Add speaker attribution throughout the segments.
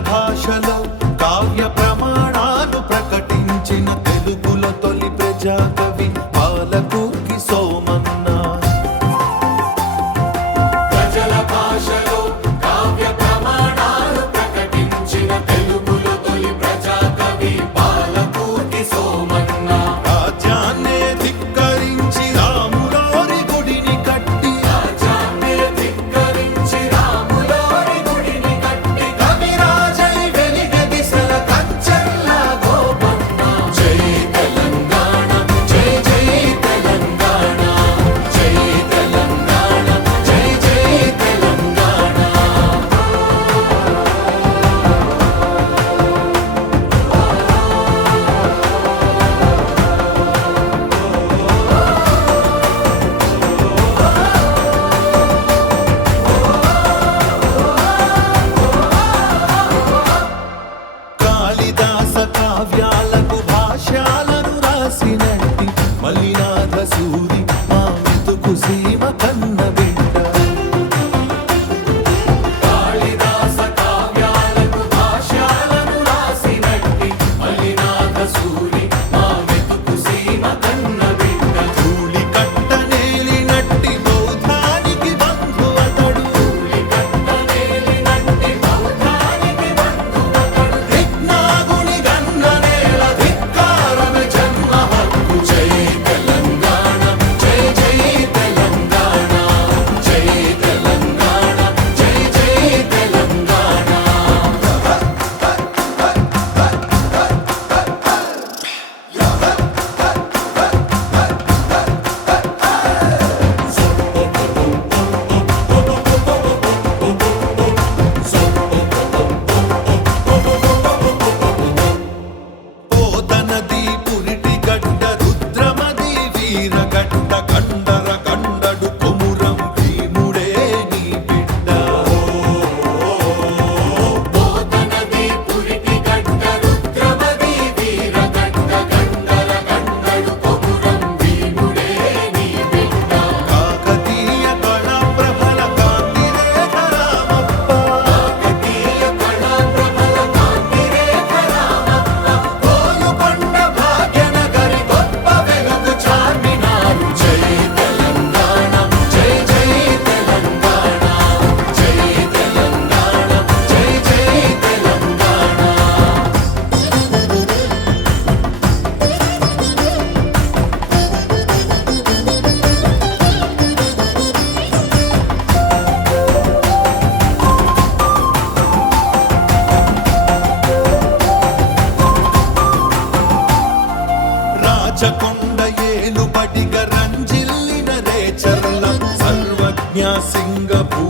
Speaker 1: భాషలో కావ్య ప్రమాణాలు ప్రకటించిన తెలుగుల తొలి
Speaker 2: ప్రజాతో
Speaker 1: గంట గంట రాచకొండ ఏలుబడిగ రంజిల్లిన రేచర్ల సర్వజ్ఞ
Speaker 2: సింగపూర్.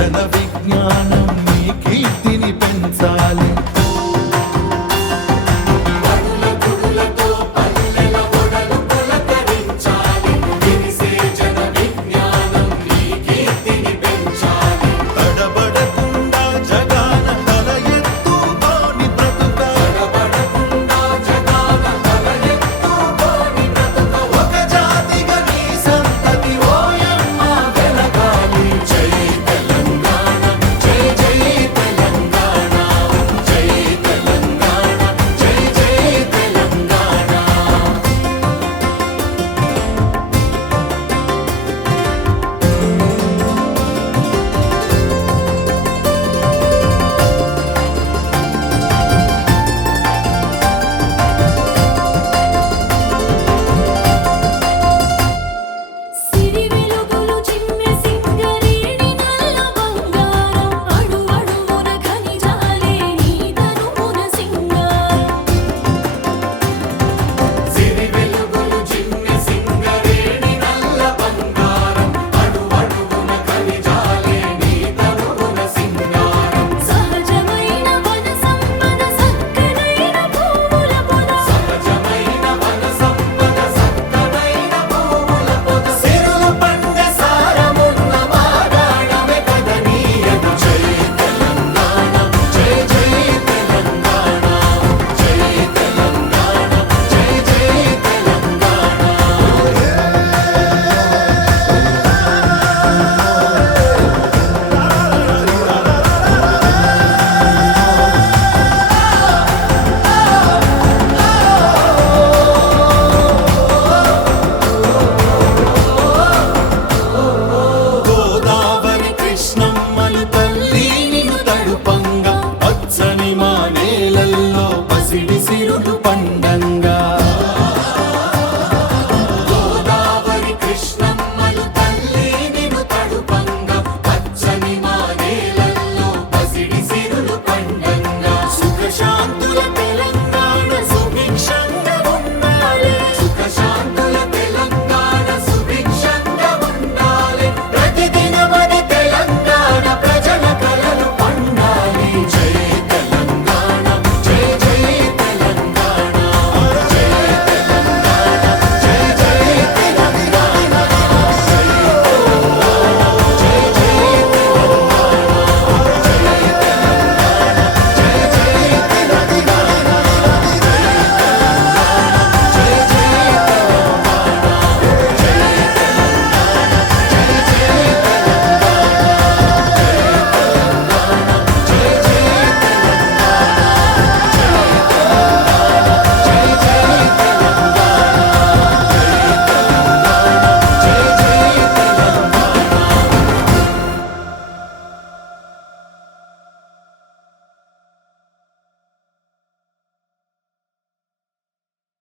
Speaker 2: षदविज्ञान
Speaker 3: பண்